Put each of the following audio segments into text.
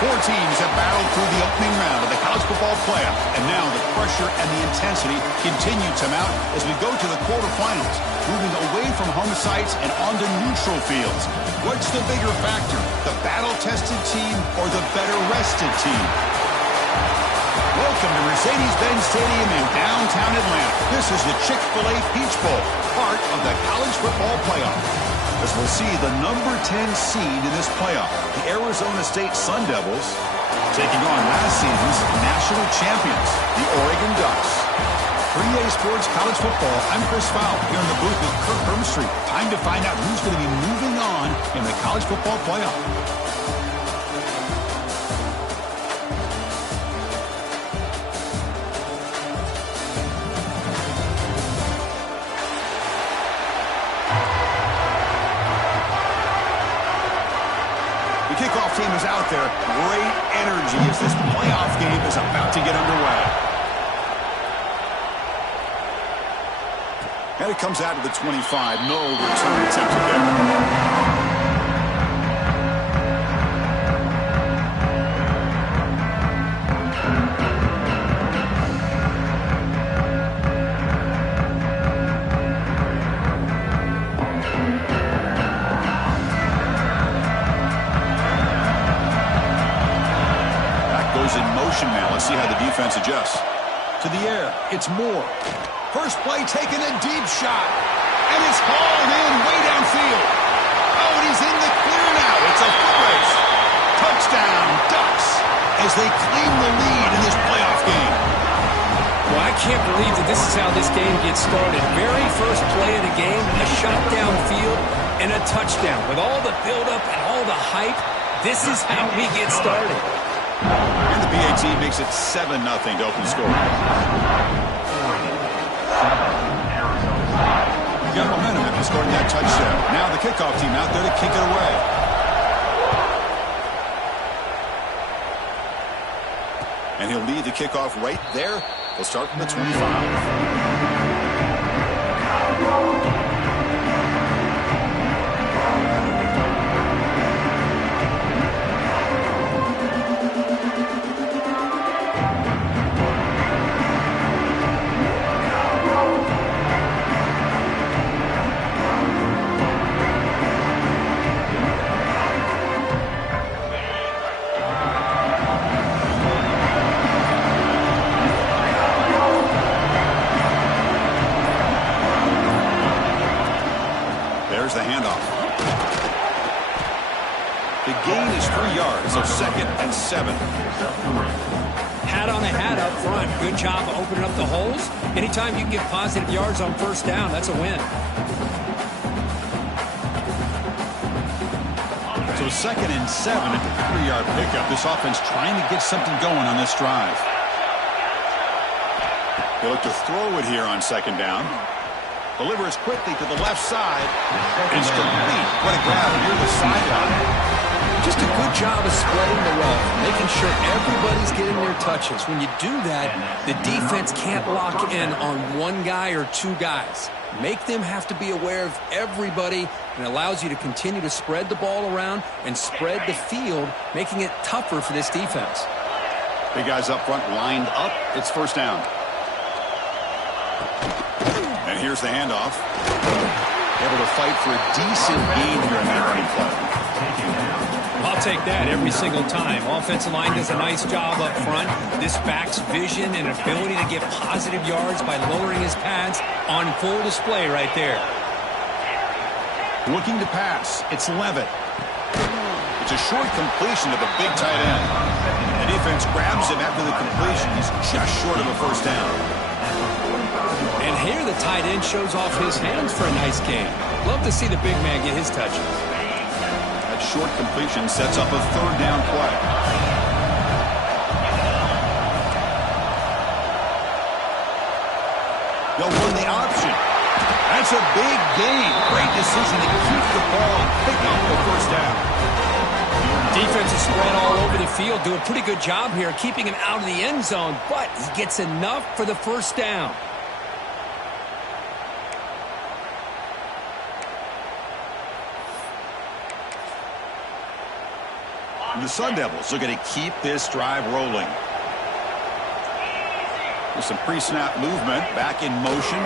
Four teams have battled through the opening round of the college football playoff, and now the pressure and the intensity continue to mount as we go to the quarterfinals, moving away from home sites and onto neutral fields. What's the bigger factor, the battle-tested team or the better-rested team? Welcome to Mercedes-Benz Stadium in downtown Atlanta. This is the Chick-fil-A Peach Bowl, part of the college football playoff. As we'll see the number 10 seed in this playoff, the Arizona State Sun Devils, taking on last season's national champions, the Oregon Ducks. For EA Sports College Football, I'm Chris Fowler here in the booth with Kirk Hermstreet. Time to find out who's going to be moving on in the college football playoff. Kickoff team is out there. Great energy as this playoff game is about to get underway. And it comes out to the 25. No return attempted there. Now let's see how the defense adjusts. To the air, it's Moore. First play taken, a deep shot. And it's hauled in way downfield. Oh, and he's in the clear now. It's a foot race. Touchdown, Ducks, as they claim the lead in this playoff game. Well, I can't believe that this is how this game gets started. Very first play of the game, a shot downfield and a touchdown. With all the buildup and all the hype, this is how we get started. And the BAT makes it 7-0 to open score. Got momentum after scoring that touchdown. Now the kickoff team out there to kick it away. And he'll lead the kickoff right there. They'll start from the 25. There's the handoff. The gain is 3 yards, so 2nd and 7. Hat on a hat up front. Good job of opening up the holes. Anytime you can get positive yards on first down, that's a win. So 2nd and 7 at the 3-yard pickup. This offense trying to get something going on this drive. They look to throw it here on 2nd down. Delivers quickly to the left side. It's complete. What a grab near the sideline. Just a good job of spreading the wealth, making sure everybody's getting their touches. When you do that, the defense can't lock in on one guy or two guys. Make them have to be aware of everybody, and allows you to continue to spread the ball around and spread the field, making it tougher for this defense. Big guys up front lined up. It's first down. And here's the handoff. Able to fight for a decent gain here in that running play. I'll take that every single time. Offensive line does a nice job up front. This back's vision and ability to get positive yards by lowering his pads on full display right there. Looking to pass. It's Levitt. It's a short completion to the big tight end. The defense grabs him after the completion. He's just short of a first down. And here the tight end shows off his hands for a nice gain. Love to see the big man get his touches. Short completion sets up a third down play. They'll run the option. That's a big gain. Great decision to keep the ball and pick up the first down. Defense is spread all over the field. Do a pretty good job here keeping him out of the end zone, but he gets enough for the first down. And the Sun Devils looking to keep this drive rolling. With some pre-snap movement, back in motion.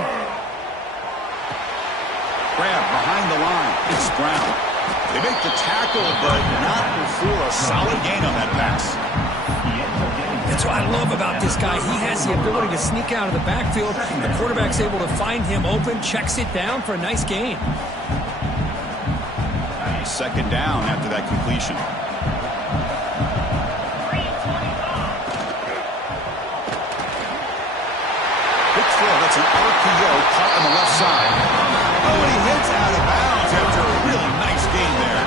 Grab behind the line. It's Brown. They make the tackle, but not before a solid gain on that pass. That's what I love about this guy. He has the ability to sneak out of the backfield. The quarterback's able to find him open, checks it down for a nice gain. Second down after that completion. That's an RPO caught on the left side. Oh, and he hits out of bounds after a really nice gain there.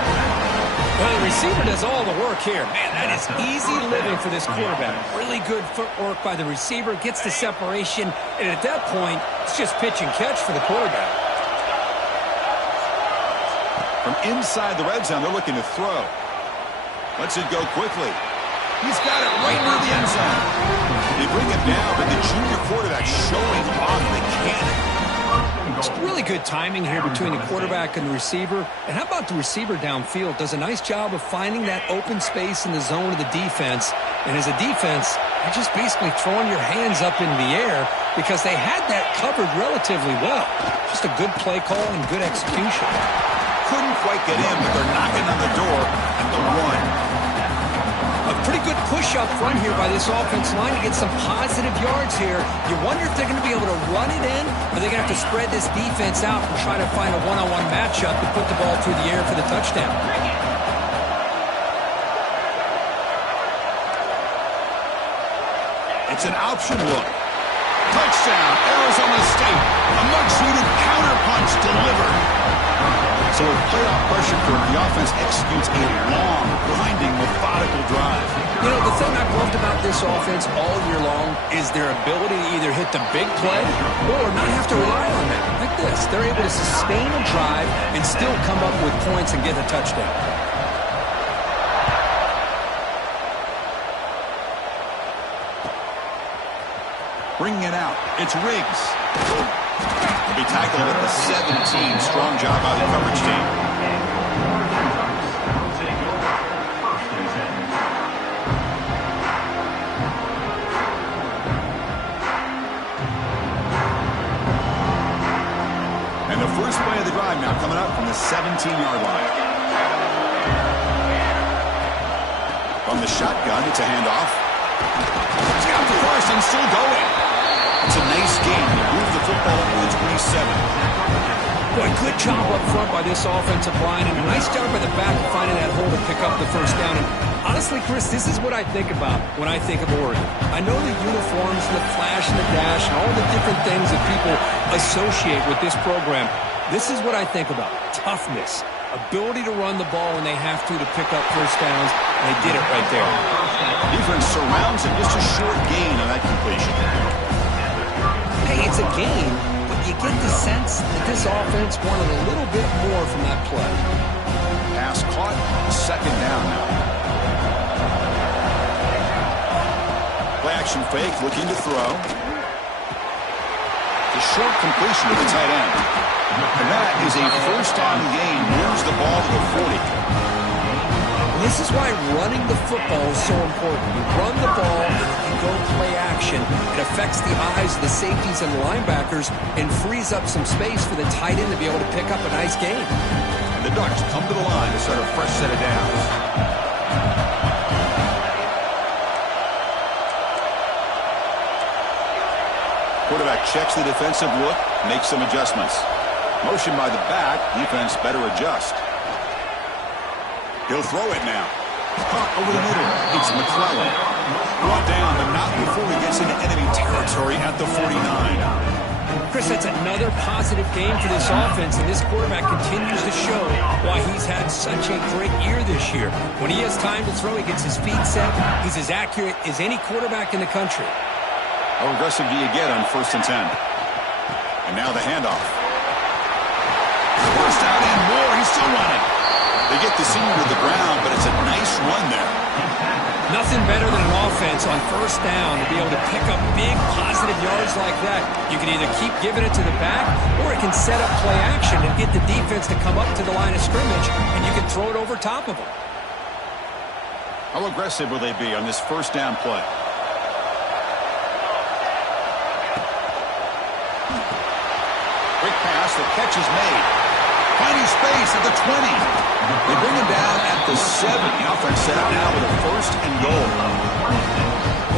Well, the receiver does all the work here. Man, that is easy living for this quarterback. Really good footwork by the receiver, gets the separation, and at that point, it's just pitch and catch for the quarterback. From inside the red zone, they're looking to throw. Lets it go quickly. He's got it right near the end zone. They bring it down, but the junior quarterback showing off the cannon. It's really good timing here between the quarterback and the receiver. And how about the receiver downfield? Does a nice job of finding that open space in the zone of the defense. And as a defense, you're just basically throwing your hands up into the air because they had that covered relatively well. Just a good play call and good execution. Couldn't quite get in, but they're knocking on the door at the one. A pretty good push up front here by this offense line to get some positive yards here. You wonder if they're going to be able to run it in, or they're going to have to spread this defense out and try to find a one-on-one matchup to put the ball through the air for the touchdown. It's an option look. Touchdown, Arizona State. A much-needed counter-punch delivered. So with playoff pressure for the offense executes a long, grinding, methodical drive. You know, the thing I've loved about this offense all year long is their ability to either hit the big play or not have to rely on that. Like this, they're able to sustain a drive and still come up with points and get a touchdown. Bringing it out. It's Riggs. He'll be tackled at the 17. Strong job by the coverage team. And the first play of the drive now coming up from the 17-yard line. From the shotgun, it's a handoff. He's got the first and still going. It's a nice game. They move the football up to the 27. Boy, good job up front by this offensive line, and a nice job by the back of finding that hole to pick up the first down. And honestly, Chris, this is what I think about when I think of Oregon. I know the uniforms and the flash and the dash and all the different things that people associate with this program. This is what I think about. Toughness. Ability to run the ball when they have to pick up first downs, and they did it right there. Defense surrounds him. Just a short gain on that completion. Hey, it's a game, but you get the sense that this offense wanted a little bit more from that play. Pass caught. Second down now. Play action fake, looking to throw. The short completion to the tight end. And that is a first down gain. Moves the ball to the 40. This is why running the football is so important. You run the ball, you go play action. It affects the eyes of the safeties and the linebackers and frees up some space for the tight end to be able to pick up a nice gain. The Ducks come to the line to start a fresh set of downs. Quarterback checks the defensive look, makes some adjustments. Motion by the back, defense better adjust. He'll throw it now. Caught over the middle. It's McClellan. Brought down, but not before he gets into enemy territory at the 49. Chris, that's another positive game for this offense, and this quarterback continues to show why he's had such a great year this year. When he has time to throw, he gets his feet set. He's as accurate as any quarterback in the country. How aggressive do you get on 1st and 10? And now the handoff. First down and more. He's still running. They get the senior to the ground, but it's a nice run there. Nothing better than an offense on 1st down to be able to pick up big positive yards like that. You can either keep giving it to the back, or it can set up play action and get the defense to come up to the line of scrimmage, and you can throw it over top of them. How aggressive will they be on this 1st down play? Quick pass, the catch is made. Finding space at the 20. They bring him down at the 7. The offense set up now with a 1st and goal.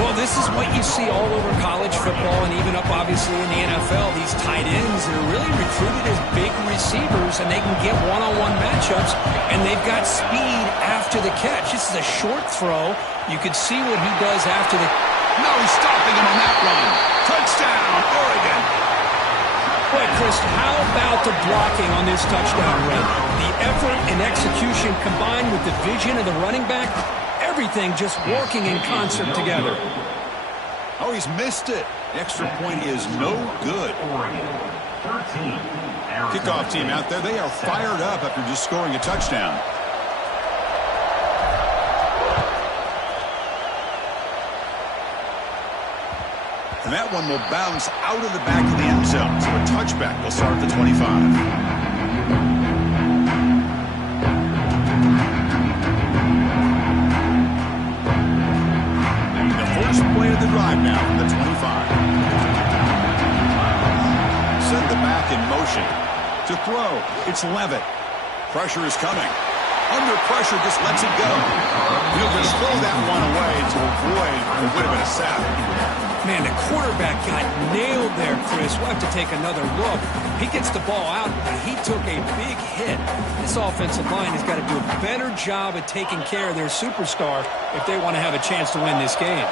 Well, this is what you see all over college football and even up, obviously, in the NFL. These tight ends that are really recruited as big receivers, and they can get one-on-one matchups, and they've got speed after the catch. This is a short throw. You could see what he does after the... No, he's stopping him on that run. Touchdown, Oregon. Boy, Chris, how about the blocking on this touchdown run? The effort and execution combined with the vision of the running back, everything just working in concert together. Oh, he's missed it. The extra point is no good. Kickoff team out there, they are fired up after just scoring a touchdown. And that one will bounce out of the back of the end zone. So a touchback will start at the 25. The first play of the drive now from the 25. Send the back in motion. To throw, it's Levitt. Pressure is coming. Under pressure, just lets it go. He'll just throw that one away to avoid what would have been a sack. Man, the quarterback got nailed there, Chris. We'll have to take another look. He gets the ball out, but he took a big hit. This offensive line has got to do a better job at taking care of their superstar if they want to have a chance to win this game.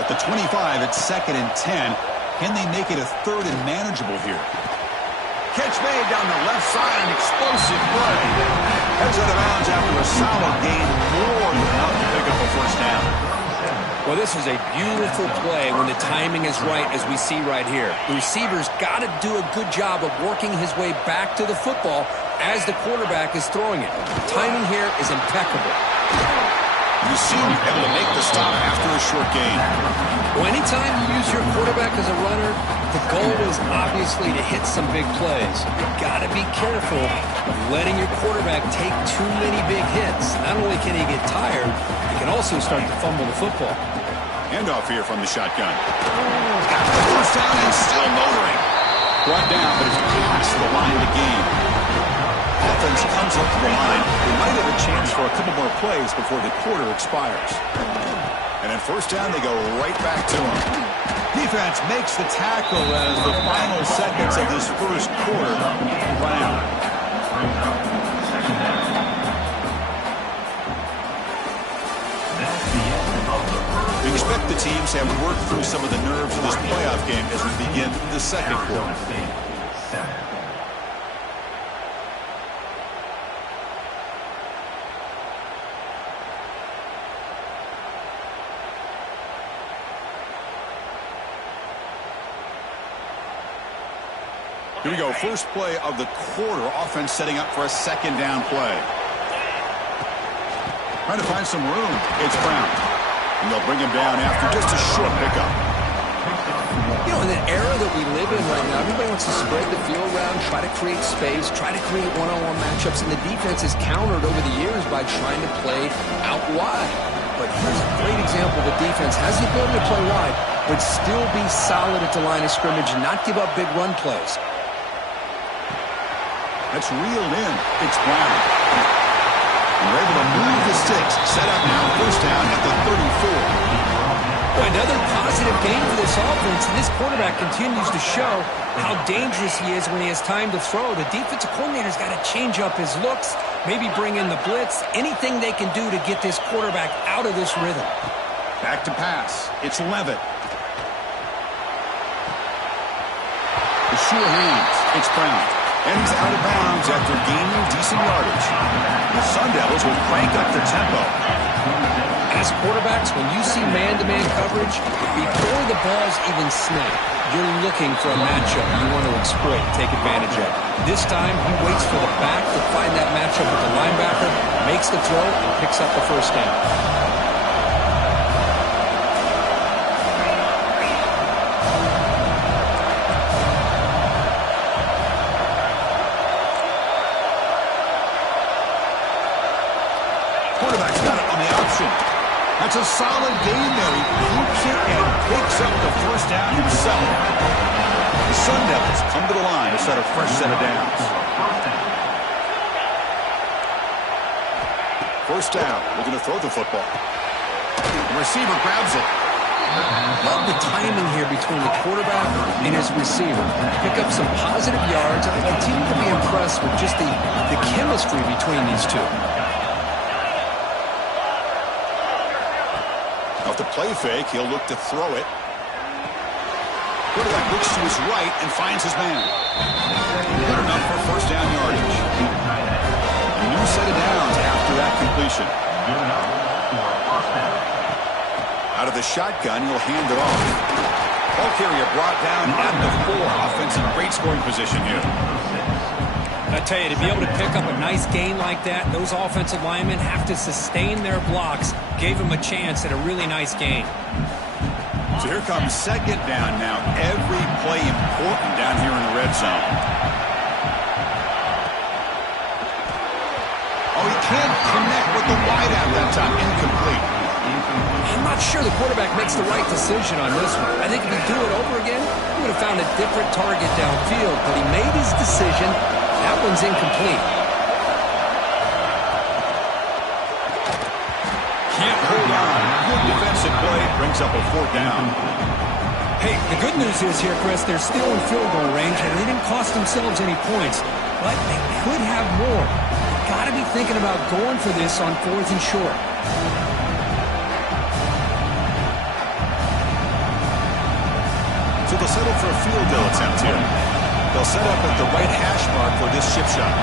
At the 25, it's 2nd and 10. Can they make it a 3rd and manageable here? Catch made down the left side, an explosive play. Heads out of bounds after a solid gain, more than enough to pick up a 1st down. Well, this is a beautiful play when the timing is right, as we see right here. The receiver's got to do a good job of working his way back to the football as the quarterback is throwing it. The timing here is impeccable. The senior able to make the stop after a short gain. Well, anytime you use your quarterback as a runner, the goal is obviously to hit some big plays. You've got to be careful of letting your quarterback take too many big hits. Not only can he get tired, he can also start to fumble the football. Handoff here from the shotgun. Got the 1st down and still motoring. Brought down, but it's past the line of the game. Offense comes up to the line. They might have a chance for a couple more plays before the quarter expires. And at 1st down, they go right back to him. Defense makes the tackle as the final seconds of this 1st quarter run out. We expect the teams to have worked through some of the nerves of this playoff game as we begin the 2nd quarter. Here we go. First play of the quarter. Offense setting up for a second down play. Trying to find some room. It's Brown. And they'll bring him down after just a short pickup. You know, in the era that we live in right now, everybody wants to spread the field around, try to create space, try to create one-on-one matchups, and the defense is countered over the years by trying to play out wide. But here's a great example. The defense has the ability to play wide, but still be solid at the line of scrimmage and not give up big run plays. That's reeled in. It's Brown. We're able to move the sticks. Set up now. First down at the 34. Well, another positive game for this offense, and this quarterback continues to show how dangerous he is when he has time to throw. The defensive coordinator's got to change up his looks, maybe bring in the blitz, anything they can do to get this quarterback out of this rhythm. Back to pass. It's Levitt. The sure hands. It's Brown. And he's out of bounds after gaining decent yardage. The Sun Devils will crank up the tempo. As quarterbacks, when you see man-to-man coverage, before the ball's even snapped, you're looking for a matchup you want to exploit, take advantage of. This time, he waits for the back to find that matchup with the linebacker, makes the throw, and picks up the first down. That's a solid game there. He keeps it and picks up the first down himself. The Sun Devils come to the line to set a fresh set of downs. First down, looking to throw the football. The receiver grabs it. Love the timing here between the quarterback and his receiver. Pick up some positive yards, and I continue to be impressed with just the chemistry between these two. Off the play fake, he'll look to throw it. Quarterback looks to his right and finds his man. Good enough for first down yardage. A new set of downs after that completion. Out of the shotgun, he'll hand it off. Ball carrier brought down at the 4. Offense in great scoring position here. I tell you, to be able to pick up a nice gain like that, those offensive linemen have to sustain their blocks. Gave him a chance at a really nice gain. So here comes second down now. Every play important down here in the red zone. Oh, he can't connect with the wideout that time. Incomplete. I'm not sure the quarterback makes the right decision on this one. I think if he'd do it over again, he would have found a different target downfield, but he made his decision. That one's incomplete. Can't hold on. Good defensive play. Brings up a fourth down. Hey, the good news is here, Chris, they're still in field goal range, and they didn't cost themselves any points. But they could have more. They've got to be thinking about going for this on 4th and short. So they'll settle for a field goal attempt here. They'll set up at the right hash mark for this chip shot.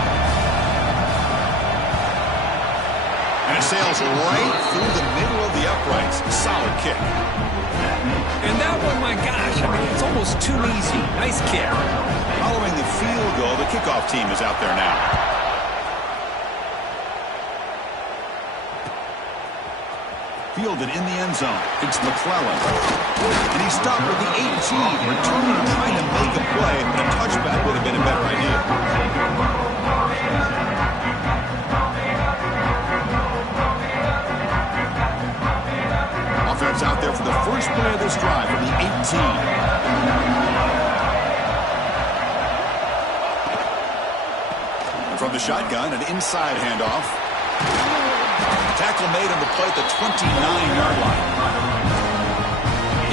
And it sails right through the middle of the uprights. Solid kick. And that one, my gosh, I mean, it's almost too easy. Nice kick. Following the field goal, the kickoff team is out there now. Fielded in the end zone. It's McClellan. And he's stopped with the 18. Returning and trying to make a play, but a touchback would have been a better idea. Offense out there for the first play of this drive from the 18. And from the shotgun, an inside handoff. Tackle made on the play at the 29-yard line.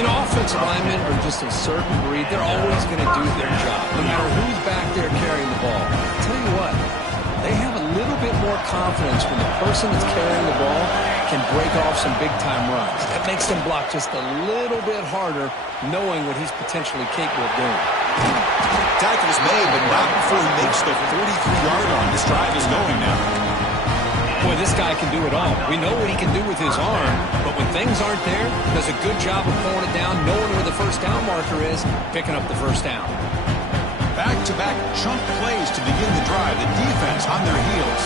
You know, offensive linemen are just a certain breed. They're always going to do their job, no matter who's back there carrying the ball. I'll tell you what, they have a little bit more confidence when the person that's carrying the ball can break off some big-time runs. That makes them block just a little bit harder, knowing what he's potentially capable of doing. Tackle is made, but not before he makes the 43-yard line. This drive is going now. Boy, this guy can do it all. We know what he can do with his arm, but when things aren't there, he does a good job of pulling it down, knowing where the first down marker is, picking up the first down. Back back-to-back chunk plays to begin the drive. The defense on their heels.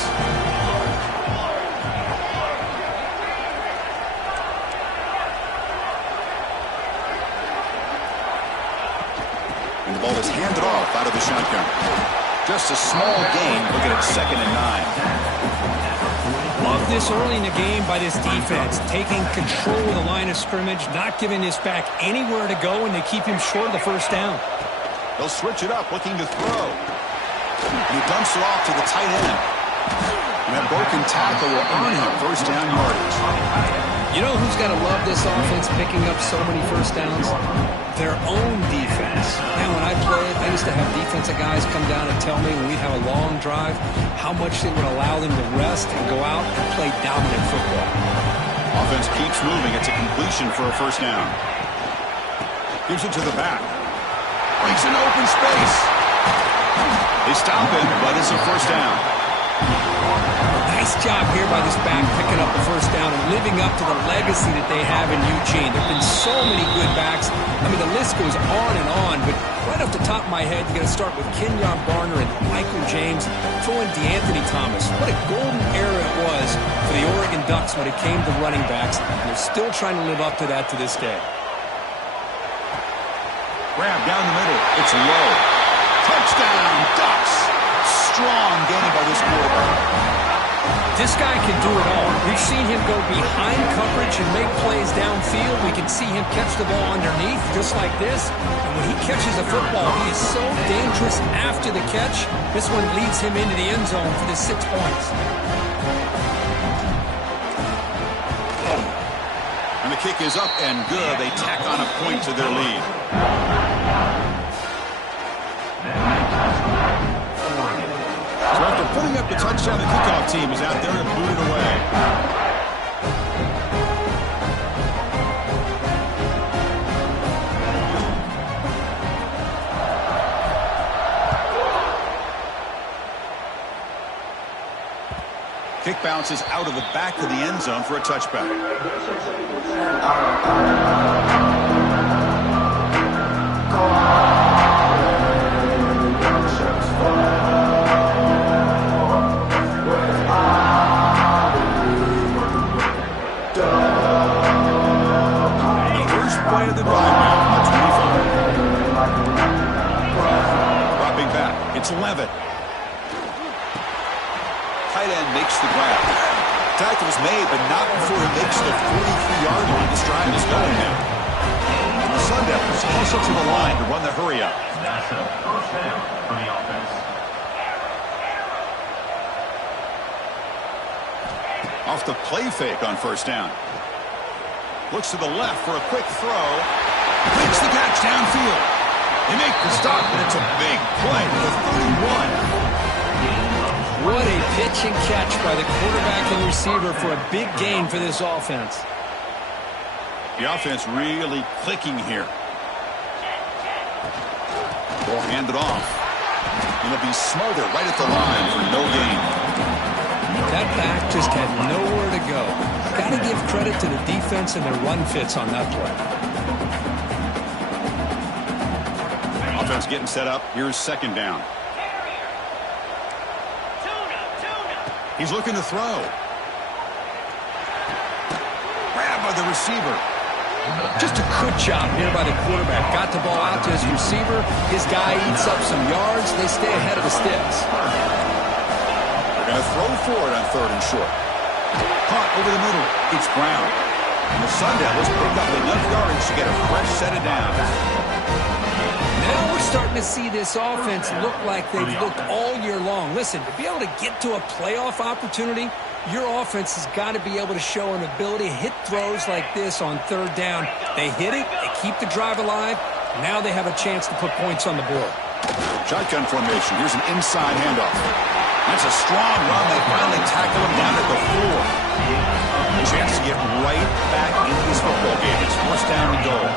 And the ball is handed off out of the shotgun. Just a small gain. Look at it, 2nd and 9. Love this early in the game by this defense, taking control of the line of scrimmage, not giving this back anywhere to go, and they keep him short of the first down. They'll switch it up, looking to throw. And he dumps it off to the tight end. And that broken tackle will earn him first down yardage. You know who's got to love this offense picking up so many first downs? Their own defense. Man, when I played, I used to have defensive guys come down and tell me when we'd have a long drive how much they would allow them to rest and go out and play dominant football. Offense keeps moving. It's a completion for a first down. Gives it to the back. Breaks an open space. They stop him, but it's a first down. Nice job here by this back picking up the first down and living up to the legacy that they have in Eugene. There have been so many good backs. I mean, the list goes on and on, but right off the top of my head, you're going to start with Kenyon Barner and Michael James, throw in DeAnthony Thomas. What a golden era it was for the Oregon Ducks when it came to running backs, and they're still trying to live up to that to this day. Grab down the middle. It's low. Touchdown, Ducks. Strong gain by this quarterback. This guy can do it all. We've seen him go behind coverage and make plays downfield. We can see him catch the ball underneath, just like this. And when he catches a football, he is so dangerous after the catch. This one leads him into the end zone for the 6 points. And the kick is up and good. They tack on a point to their lead. So after putting up the touchdown, the kickoff team is out there to boot it away. Kick bounces out of the back of the end zone for a touchback. Play of the drive now on the 25. Dropping back. It's Levitt. Tight end makes the grab. Tackle's made, but not before he makes the 43-yard line. This drive is going now. The Sun Devils hustle to the line to run the hurry up. That's a first down for the offense. Off the play fake on first down. Looks to the left for a quick throw. Makes the catch downfield. They make the stop, and it's a big play to the 31. What a pitch and catch by the quarterback and receiver for a big gain for this offense. The offense really clicking here. Ball handed off. And they'll be smothered right at the line for no gain. That back just had nowhere to go. Got to give credit to the defense and their run fits on that play. Offense getting set up. Here's second down. He's looking to throw. Grabbed by the receiver. Just a good job here by the quarterback. Got the ball out to his receiver. His guy eats up some yards. They stay ahead of the sticks. They're going to throw for it on 3rd and short. Caught over the middle. It's Brown. And the Sun Devils pick up enough yards to get a fresh set of downs. Now we're starting to see this offense look like they've looked all year long. Listen, to be able to get to a playoff opportunity, your offense has got to be able to show an ability to hit throws like this on 3rd down. They hit it. They keep the drive alive. Now they have a chance to put points on the board. Shotgun formation. Here's an inside handoff. That's a strong run. They finally tackle him down at the 4. A chance to get right back into this football game. It's first down and goal.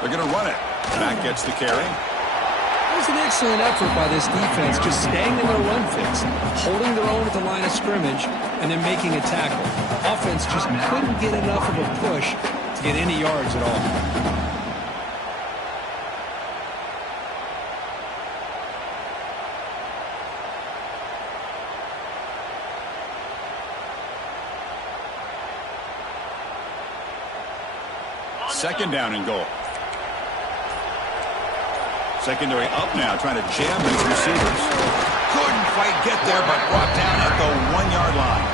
They're going to run it. Back gets the carry. It was an excellent effort by this defense, just staying in their run fits, holding their own at at the line of scrimmage and then making a tackle. Offense just couldn't get enough of a push to get any yards at all. Second down and goal. Secondary up now, trying to jam these receivers. Couldn't quite get there, but brought down at the 1-yard line.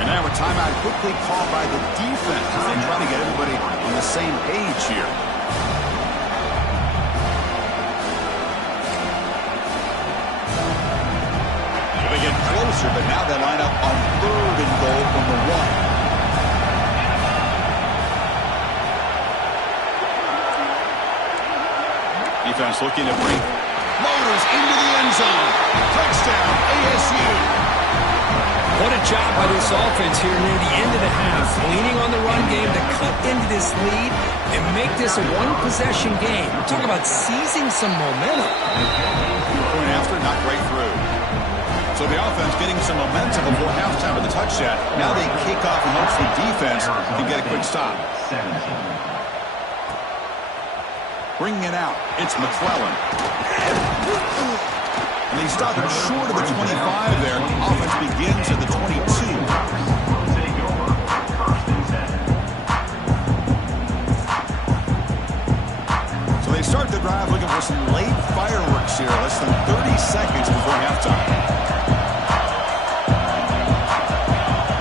And now a timeout quickly called by the defense as they try to get everybody on the same page here. They get closer, but now they line up on 3rd and goal from the 1. Defense looking to bring motors into the end zone. Touchdown, ASU. What a job by this offense here near the end of the half. Leaning on the run game to cut into this lead and make this a one-possession game. We're talking about seizing some momentum. Point after, not right through. So the offense getting some momentum before halftime with the touchdown. Now they kick off and hopes the defense can get a quick stop. Bringing it out, it's McClellan. And they stop it short of the 25 there. Offense begins at the 22. So they start the drive looking for some late fireworks here. Less than 30 seconds before halftime.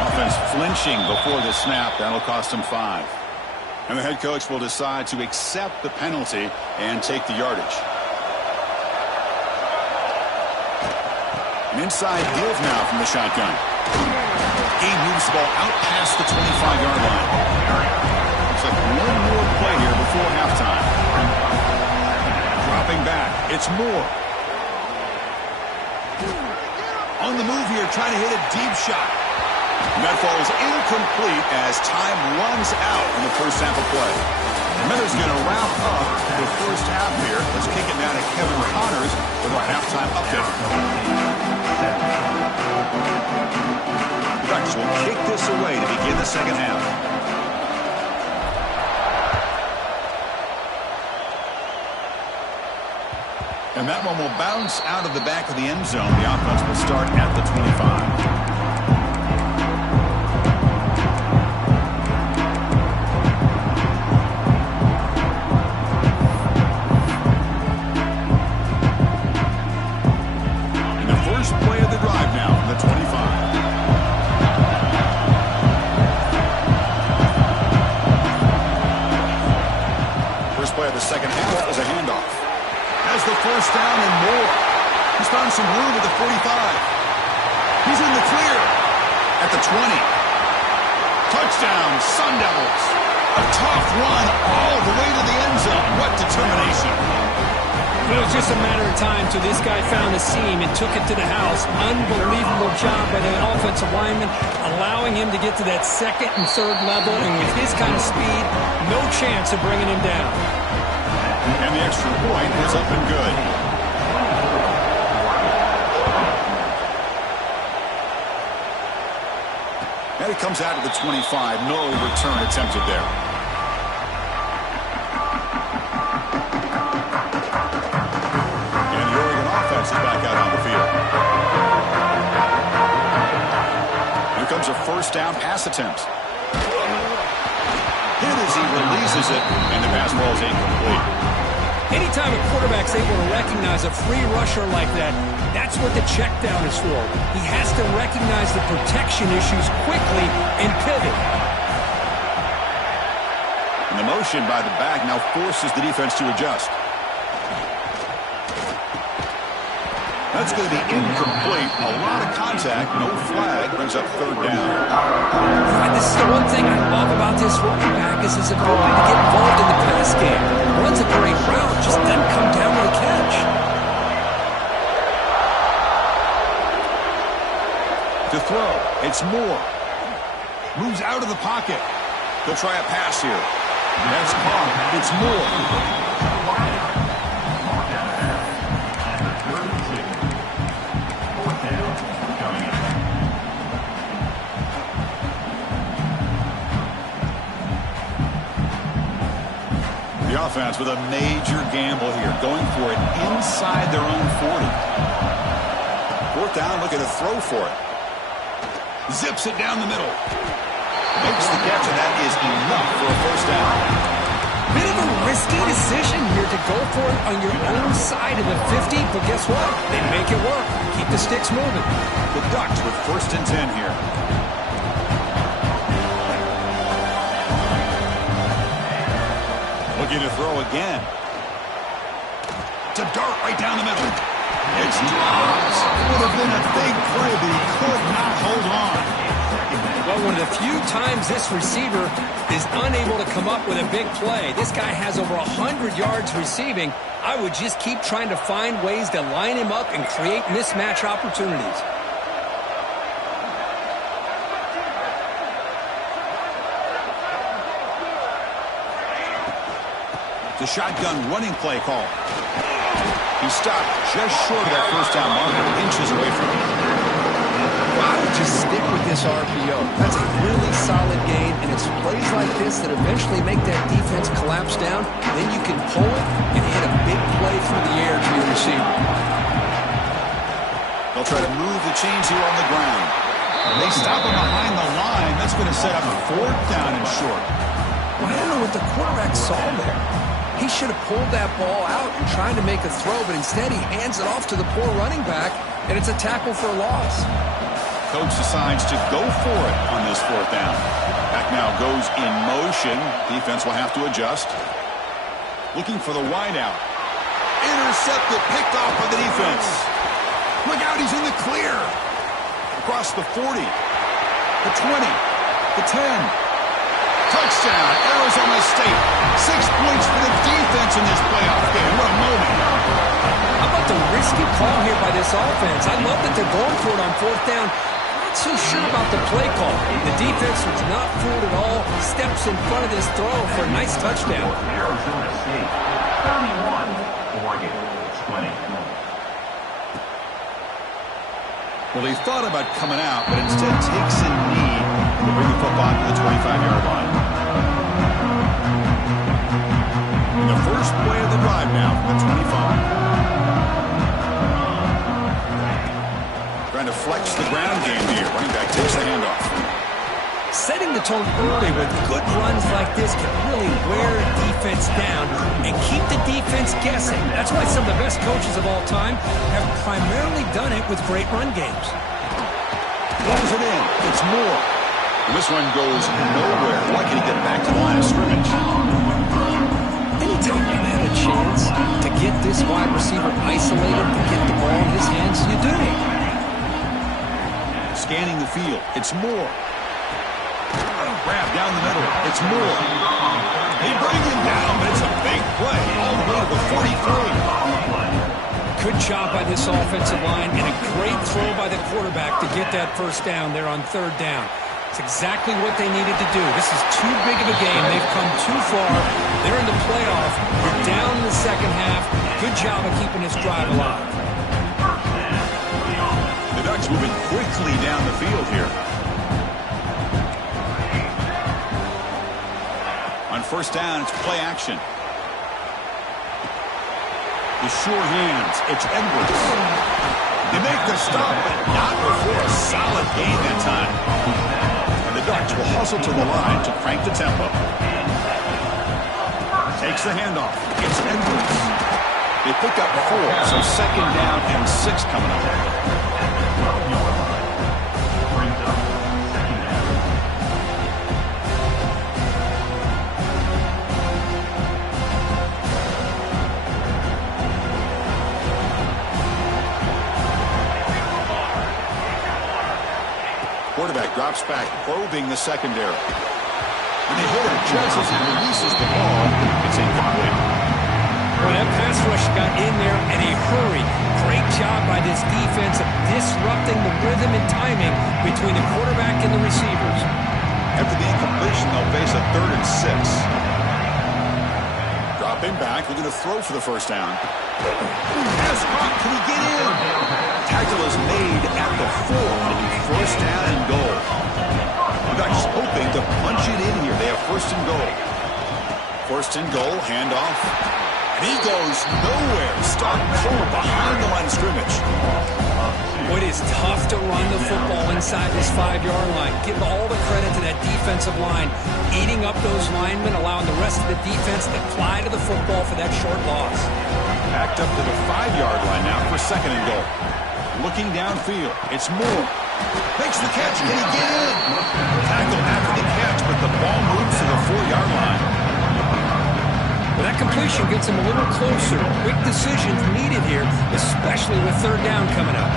Offense flinching before the snap. That'll cost them 5. And the head coach will decide to accept the penalty and take the yardage. An inside give now from the shotgun. He moves the ball out past the 25-yard line. Looks like one more play here before halftime. Dropping back. It's Moore. On the move here, trying to hit a deep shot. And that falls incomplete as time runs out in the first half of play. The Miners going to wrap up the first half here. Let's kick it now to Kevin Connors with our halftime update. Ducks will kick this away to begin the second half. And that one will bounce out of the back of the end zone. The offense will start at the 25. First down and more. He's found some room at the 45. He's in the clear at the 20. Touchdown, Sun Devils. A tough run all the way to the end zone. What determination. It was just a matter of time till this guy found a seam and took it to the house. Unbelievable job by the offensive lineman, allowing him to get to that second and third level, and with his kind of speed, no chance of bringing him down. And the extra point is up and good. And it comes out to the 25. No return attempted there. And the Oregon offense is back out on the field. Here comes a first down pass attempt. Hit as he releases it, and the pass ball is incomplete. Anytime a quarterback's able to recognize a free rusher like that, that's what the check down is for. He has to recognize the protection issues quickly and pivot. And the motion by the back now forces the defense to adjust. That's going to be incomplete. A lot of contact, no flag, brings up third down. And this is the one thing I love about this running back is his ability to get involved in the pass game. Runs a great route, just doesn't come down with a catch. To throw, it's Moore. Moves out of the pocket. They'll try a pass here. That's caught. It's Moore. offense with a major gamble here, going for it inside their own 40. Fourth down, looking to throw for it. Zips it down the middle. Makes the catch, and that is enough for a first down. Bit of a risky decision here to go for it on your own side of the 50, but guess what? They make it work. Keep the sticks moving. The Ducks with 1st and 10 here. Looking to throw again. It's a dart right down the middle. It's dropped. It would have been a big play, but he could not hold on. Well, one of the few times this receiver is unable to come up with a big play. This guy has over 100 yards receiving. I would just keep trying to find ways to line him up and create mismatch opportunities. The shotgun running play call. He stopped just short of that first down marker, inches away from it. I would just stick with this RPO. That's a really solid gain, and it's plays like this that eventually make that defense collapse down. Then you can pull it and hit a big play through the air to your receiver. They'll try to move the chains here on the ground. They stop him behind the line. That's going to set up 4th down and short. Well, I don't know what the quarterback saw there. He should have pulled that ball out and tried to make a throw, but instead he hands it off to the poor running back, and it's a tackle for a loss. Coach decides to go for it on this 4th down. Back now goes in motion. Defense will have to adjust. Looking for the wideout. Intercepted, picked off by the defense. Look out, he's in the clear. Across the 40, the 20, the 10. Touchdown, Arizona State. 6 points for the defense in this playoff game. What a moment. How about the risky call here by this offense? I love that they're going for it on 4th down. Not so sure about the play call. The defense was not fooled at all. Steps in front of this throw for a nice touchdown. Arizona State, 31, Oregon, 20. Well, he thought about coming out, but instead takes a knee to bring the football to the 25-yard line. And the first play of the drive now from the 25. Trying to flex the ground game here. Running back takes the handoff. Setting the tone early with good runs like this can really wear a defense down and keep the defense guessing. That's why some of the best coaches of all time have primarily done it with great run games. Pulls it in. It's more. And this one goes nowhere. Lucky to get back to the line of scrimmage. Anytime you had a chance to get this wide receiver isolated and get the ball in his hands, you do. Scanning the field. It's more. Grab down the middle. It's more. They bring him down, but it's a big play. All the way to the 43. Good job by this offensive line and a great throw by the quarterback to get that first down there on 3rd down. It's exactly what they needed to do. This is too big of a game. They've come too far. They're in the playoff. They're down in the second half. Good job of keeping this drive alive. The Ducks moving quickly down the field here. On 1st down, it's play action. The sure hands. It's Edwards. They make the stop, but not before a solid gain that time. And the Ducks will hustle to the line to crank the tempo. Takes the handoff. It's Edwards. They pick up 4, so 2nd down and 6 coming up. Quarterback drops back, probing the secondary. And they hit him just as he releases the ball. It's incomplete. Well, that pass rush got in there in a hurry. Great job by this defense of disrupting the rhythm and timing between the quarterback and the receivers. After the incompletion, they'll face a 3rd and 6. Dropping back, looking to throw for the first down. Pass caught, can he get in? Tackle is made at the 4. It'll be 1st down and goal. The Ducks hoping to punch it in here. They have 1st and goal. First and goal, handoff. And he goes nowhere. Start cold behind the line of scrimmage. It is tough to run the football inside this 5-yard line. Give all the credit to that defensive line, eating up those linemen, allowing the rest of the defense to fly to the football for that short loss. Backed up to the 5-yard line now for second and goal. Looking downfield, it's Moore. Makes the catch. Can he get in? Tackle after the catch, but the ball moves to the 4-yard line. Well, that completion gets him a little closer. Quick decisions needed here, especially with third down coming up.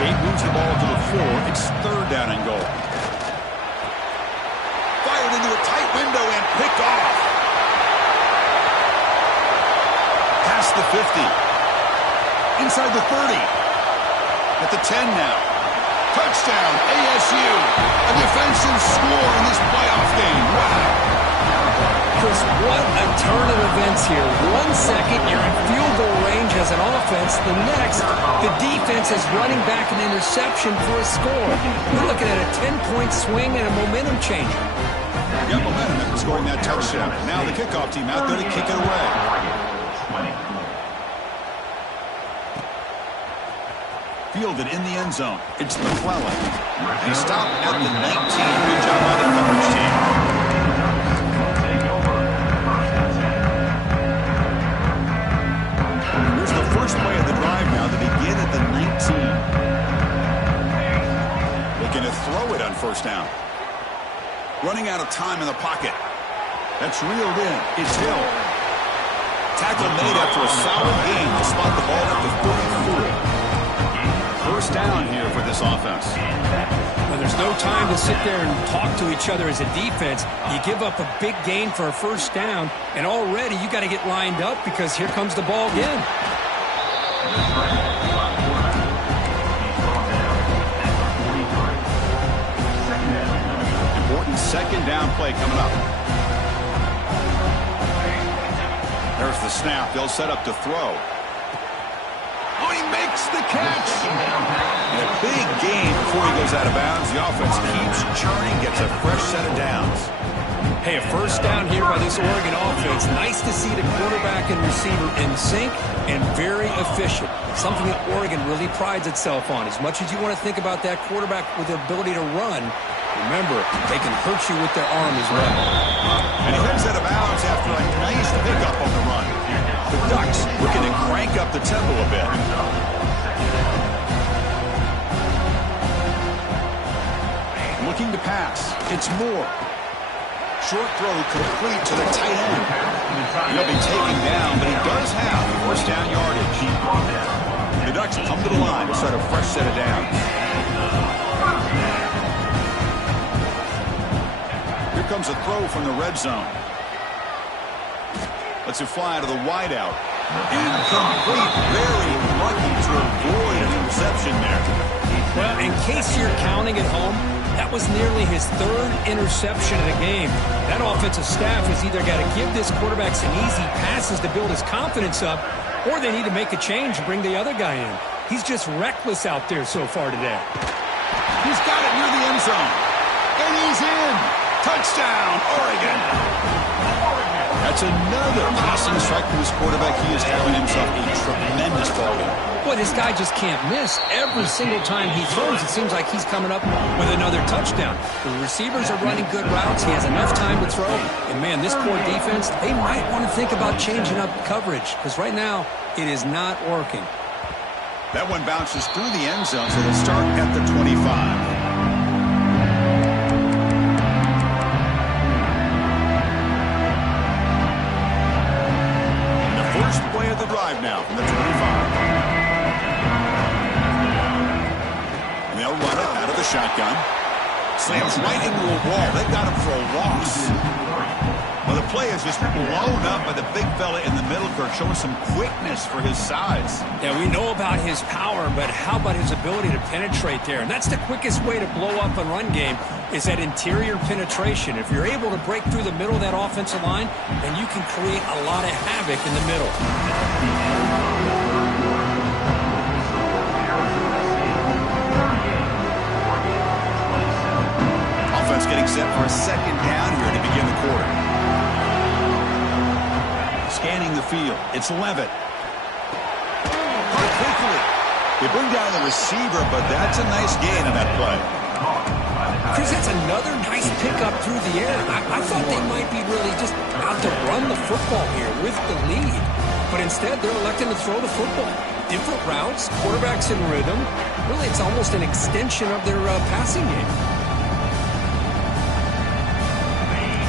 He moves the ball to the 4. It's third down and goal. Fired into a tight window and picked off. Past the 50. Inside the 30. At the 10 now. Touchdown, ASU. A defensive score in this playoff game. Wow. Chris, what a turn of events here. 1 second, you're in field goal range as an offense. The next, the defense is running back an interception for a score. You're looking at a 10-point swing and a momentum changer. Yeah, momentum after scoring that touchdown. Now the kickoff team out there to kick it away. Fielded in the end zone. It's McClellan. He stopped at the 19. Good job by the coverage team. Here's the first play of the drive now. They begin at the 19. Looking to throw it on first down. Running out of time in the pocket. That's reeled in. It's Hill. Tackle made after a solid gain to spot the ball at the 44. First down here for this offense. Well, there's no time to sit there and talk to each other as a defense. You give up a big gain for a first down, and already you got to get lined up because here comes the ball again. Important second down play coming up. There's the snap. They'll set up to throw. Oh, he makes the catch. And a big gain before he goes out of bounds. The offense keeps churning, gets a fresh set of downs. Hey, a first down here by this Oregon offense. Nice to see the quarterback and receiver in sync and very efficient. Something that Oregon really prides itself on. As much as you want to think about that quarterback with their ability to run, remember, they can hurt you with their arm as well. And he heads out of bounds after a nice pickup on the run. The Ducks looking to crank up the tempo a bit. Looking to pass. It's Moore. Short throw complete to the tight end. He'll be taken down, but he does have first down yardage. The Ducks come to the line to start a fresh set of downs. Here comes a throw from the red zone. Lets it fly to the wideout. Incomplete. Very lucky to avoid an interception there. Well, in case you're counting at home, that was nearly his third interception of the game. That offensive staff has either got to give this quarterback some easy passes to build his confidence up, or they need to make a change and bring the other guy in. He's just reckless out there so far today. He's got it near the end zone. And he's in. Touchdown, Oregon. That's another passing strike from his quarterback. He is having himself a tremendous ball game. Boy, this guy just can't miss. Every single time he throws, it seems like he's coming up with another touchdown. The receivers are running good routes. He has enough time to throw. And, man, this poor defense, they might want to think about changing up coverage because right now it is not working. That one bounces through the end zone, so they'll start at the 25. First play of the drive now from the 25. And they'll run it out of the shotgun. Slams right into a wall. They've got him for a loss. Well, the play is just blown up by the big fella in the middle, Kirk, showing some quickness for his size. Yeah, we know about his power, but how about his ability to penetrate there? And that's the quickest way to blow up a run game is that interior penetration. If you're able to break through the middle of that offensive line, then you can create a lot of havoc in the middle. Offense getting set for a second down here to begin the quarter. the field. It's Levitt. Quickly. They bring down the receiver, but that's a nice gain on that play. Chris, that's another nice pickup through the air. I thought they might be really just out to run the football here with the lead. But instead, they're electing to throw the football. Different routes, quarterbacks in rhythm. Really, it's almost an extension of their passing game.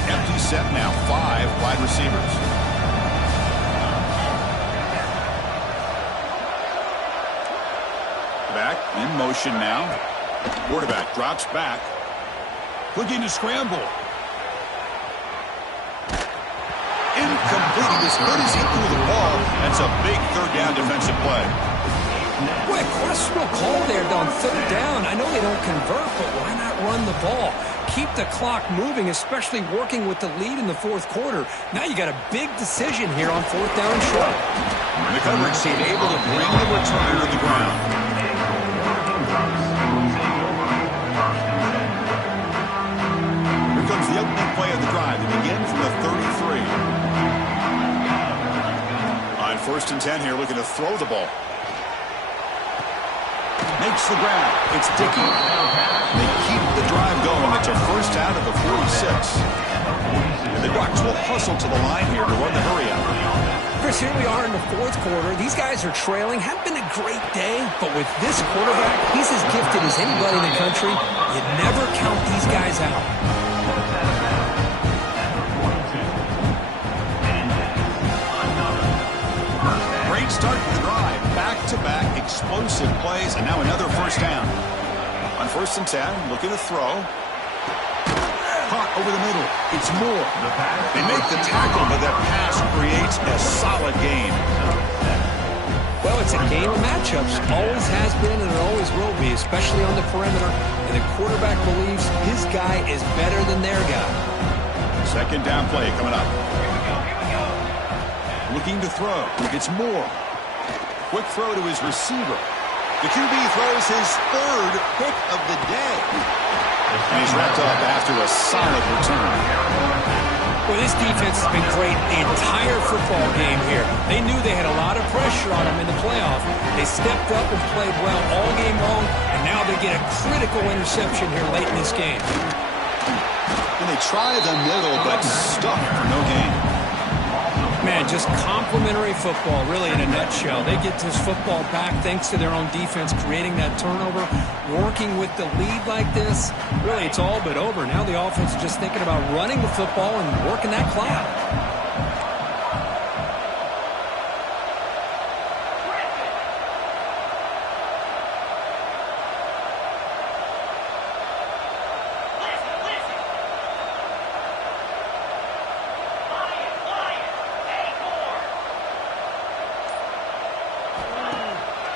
Empty set now, 5 wide receivers. Back in motion now. Quarterback drops back. Looking to scramble. Incomplete. As good as he threw the ball. That's a big third down defensive play. What a questionable call there on third down. I know they don't convert, but why not run the ball? Keep the clock moving, especially working with the lead in the fourth quarter. Now you got a big decision here on fourth down and short. The coverage team able to bring the return to the ground. Here comes the opening play of the drive. It begins from the 33. On 1st and 10 here, looking to throw the ball. Makes the grab. It's Dickey. They keep the drive going. It's a first out of the 46. And the Ducks will hustle to the line here to run the hurry out. Chris, here we are in the fourth quarter. These guys are trailing. Hadn't been a great day, but with this quarterback, he's as gifted as anybody in the country. You never count these guys out. Great start to the drive. Back-to-back explosive plays, and now another first down. On 1st and 10, looking to throw. Caught over the middle. It's Moore. They make the tackle, but that pass creates a solid gain. Well, it's a game of matchups. Always has been and it always will be, especially on the perimeter. And the quarterback believes his guy is better than their guy. Second down play coming up. Looking to throw. It's Moore. Quick throw to his receiver. The QB throws his 3rd pick of the day. And he's wrapped up after a solid return. Well, this defense has been great the entire football game here. They knew they had a lot of pressure on them in the playoff. They stepped up and played well all game long, and now they get a critical interception here late in this game. And they try the middle, but stuck for no gain. Man, just complimentary football, really, in a nutshell. They get this football back thanks to their own defense, creating that turnover, working with the lead like this. Really, it's all but over. Now the offense is just thinking about running the football and working that clock.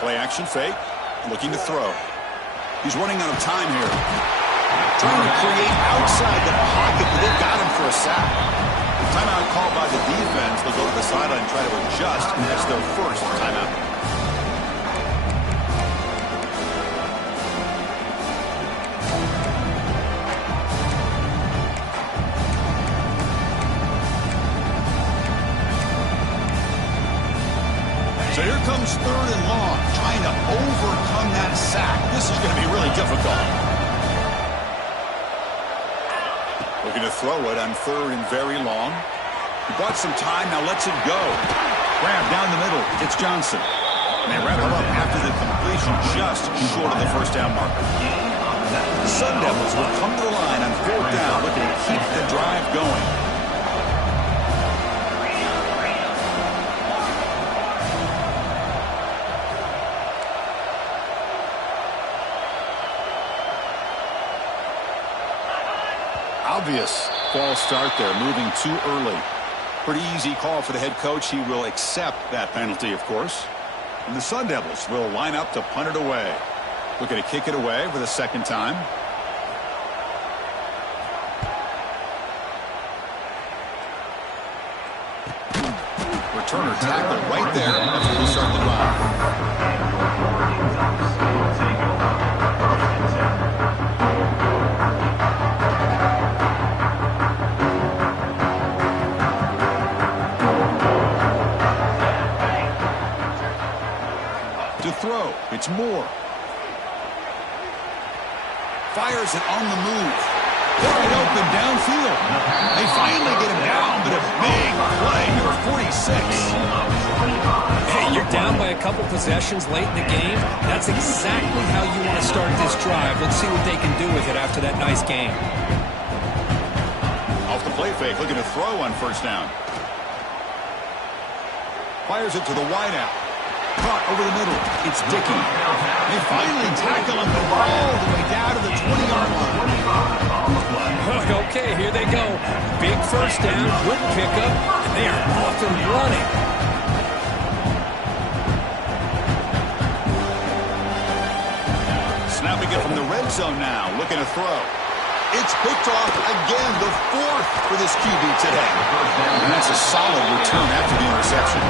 Play action fake. Looking to throw. He's running out of time here. Trying to create outside the pocket, but they've got him for a sack. Timeout called by the defense. They'll go to the sideline and try to adjust. That's their first timeout. So here comes 3rd and long, trying to overcome that sack. This is going to be really difficult. Looking to throw it on 3rd and very long. He bought some time, now lets it go. Grab down the middle, it's Johnson. And they wrap it up after the completion just short of the first down marker. The Sun Devils will come to the line on 4th down, looking to keep the drive going. Obvious false start there, moving too early. Pretty easy call for the head coach. He will accept that penalty, of course. And the Sun Devils will line up to punt it away. Looking to kick it away for the 2nd time. Returner tackle right there after we start the drive. It's Moore. Fires it on the move. Wide open downfield. They finally get him down, but a big play. Number 46. Hey, you're down by a couple possessions late in the game. That's exactly how you want to start this drive. Let's see what they can do with it after that nice game. Off the play fake, looking to throw on first down. Fires it to the wideout. Caught over the middle. It's Dickey. They finally tackle him all the way down to the 20-yard line. Okay, here they go. Big first down, good pickup, and they are off and running. Snapping it from the red zone now, looking to throw. It's picked off again, the 4th for this QB today. And that's a solid return after the interception.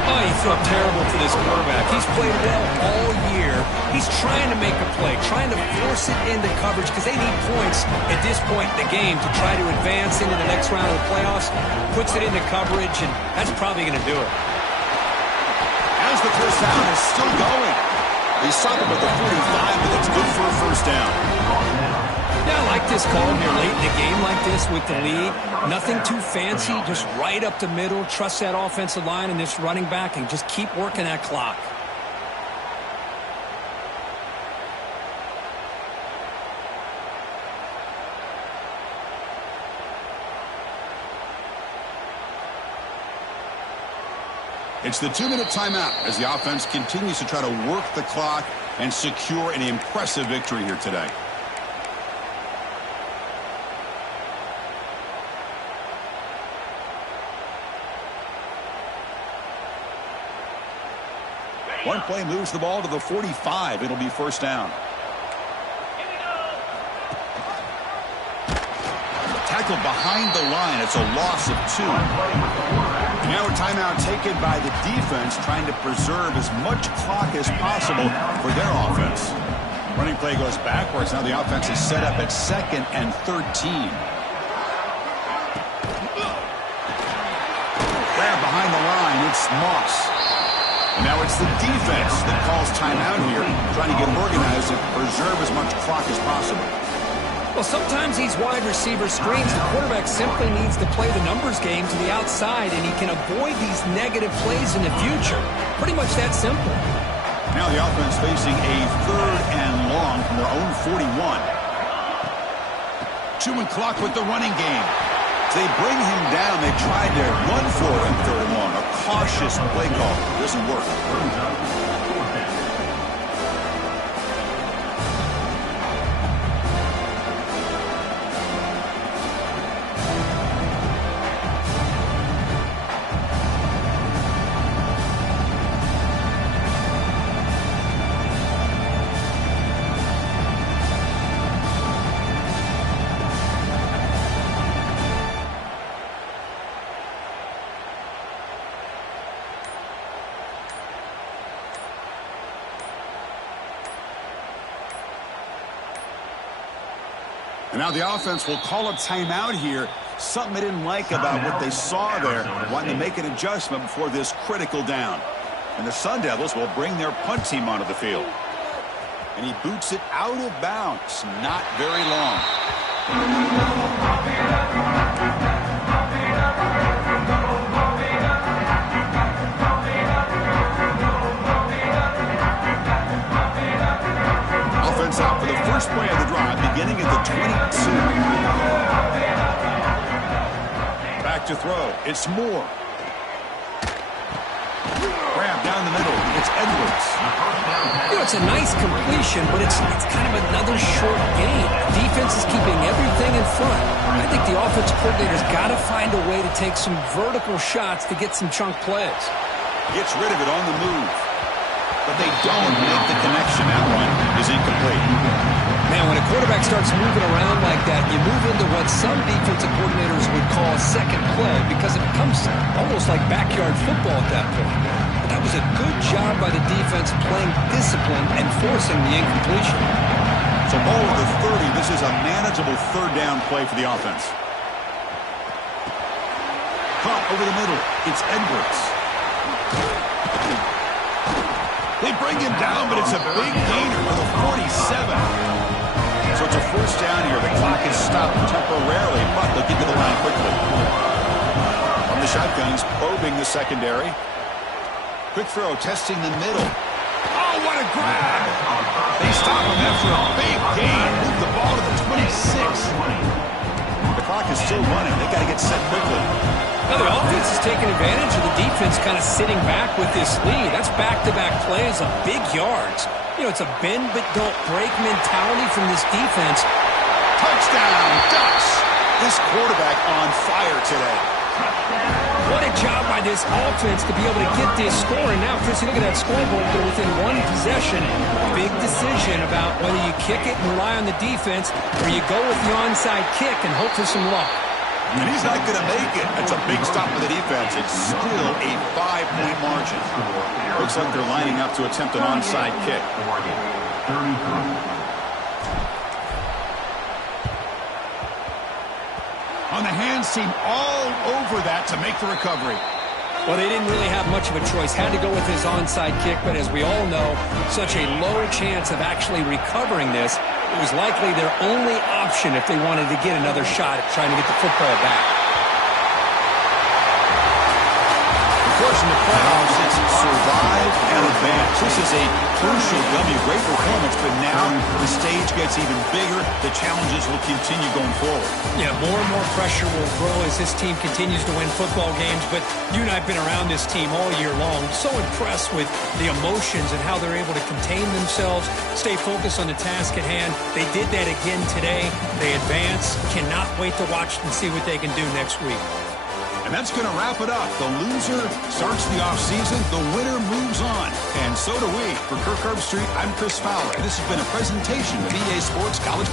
Oh, you feel terrible for this quarterback. He's played well all year. He's trying to make a play, trying to force it into coverage because they need points at this point in the game to try to advance into the next round of the playoffs. Puts it into coverage, and that's probably going to do it. As the first down is still going. They stop him at the 45, but it's good for a first down. Yeah, I like this call here late in a game like this with the lead. Nothing too fancy, just right up the middle. Trust that offensive line and this running back and just keep working that clock. It's the 2-minute timeout as the offense continues to try to work the clock and secure an impressive victory here today. One play moves the ball to the 45. It'll be first down. Tackled behind the line. It's a loss of 2. Now a timeout taken by the defense, trying to preserve as much clock as possible for their offense. Running play goes backwards. Now the offense is set up at 2nd and 13. Grab behind the line. It's Moss. And now it's the defense that calls timeout here, trying to get organized and preserve as much clock as possible. Well, sometimes these wide receiver screens, the quarterback simply needs to play the numbers game to the outside, and he can avoid these negative plays in the future. Pretty much that simple. Now the offense facing a 3rd and long from their own 41. Chewing clock with the running game. They bring him down. They tried to run for it on 3rd and long. A cautious play call. Doesn't work. And now the offense will call a timeout here. Something they didn't like about what they saw there. Wanting to make an adjustment before this critical down. And the Sun Devils will bring their punt team onto the field. And he boots it out of bounds. Not very long. Offense out for the first play of the drive, beginning at the 22. Back to throw. It's Moore. Grab down the middle. It's Edwards. You know, it's a nice completion, but it's kind of another short gain. Defense is keeping everything in front. I think the offensive coordinator's got to find a way to take some vertical shots to get some chunk plays. Gets rid of it on the move. But they don't make the connection. That one is incomplete. Man, when a quarterback starts moving around like that, you move into what some defensive coordinators would call a second play because it becomes almost like backyard football at that point. But that was a good job by the defense playing discipline and forcing the incompletion. So ball at the 30. This is a manageable 3rd down play for the offense. Caught over the middle. It's Edwards. They bring him down, but it's a big gainer for the 47. So it's a first down here. The clock is stopped temporarily, but they'll get to the line quickly. From the shotguns, probing the secondary. Quick throw, testing the middle. Oh, what a grab! They stop him after a big gain. Move the ball to the 26. The clock is still running. They got to get set quickly. Now the offense is taking advantage of the defense kind of sitting back with this lead. That's back-to-back plays of big yards. You know, it's a bend but don't break mentality from this defense. Touchdown, Ducks! This quarterback on fire today. What a job by this offense to be able to get this score. And now, Chris, you look at that scoreboard. They're within one possession. Big decision about whether you kick it and rely on the defense or you go with the onside kick and hope for some luck. And he's not going to make it. That's a big stop for the defense. It's still a 5-point margin. Looks like they're lining up to attempt an onside kick. On the hands team all over that to make the recovery. Well, they didn't really have much of a choice. Had to go with his onside kick, but as we all know, such a low chance of actually recovering this. It was likely their only option if they wanted to get another shot at trying to get the football back. Of course, in the playoffs, it's survive and advance. This is a crucial W. Great performance, but now the stage gets even bigger. The challenges will continue going forward. Yeah, more and more pressure will grow as this team continues to win football games, but you and I have been around this team all year long. So impressed with the emotions and how they're able to contain themselves, stay focused on the task at hand. They did that again today. They advance. Cannot wait to watch and see what they can do next week. And that's going to wrap it up. The loser starts the offseason. The winner moves on. And so do we. For Kirk Herbstreit, I'm Chris Fowler. And this has been a presentation of EA Sports College.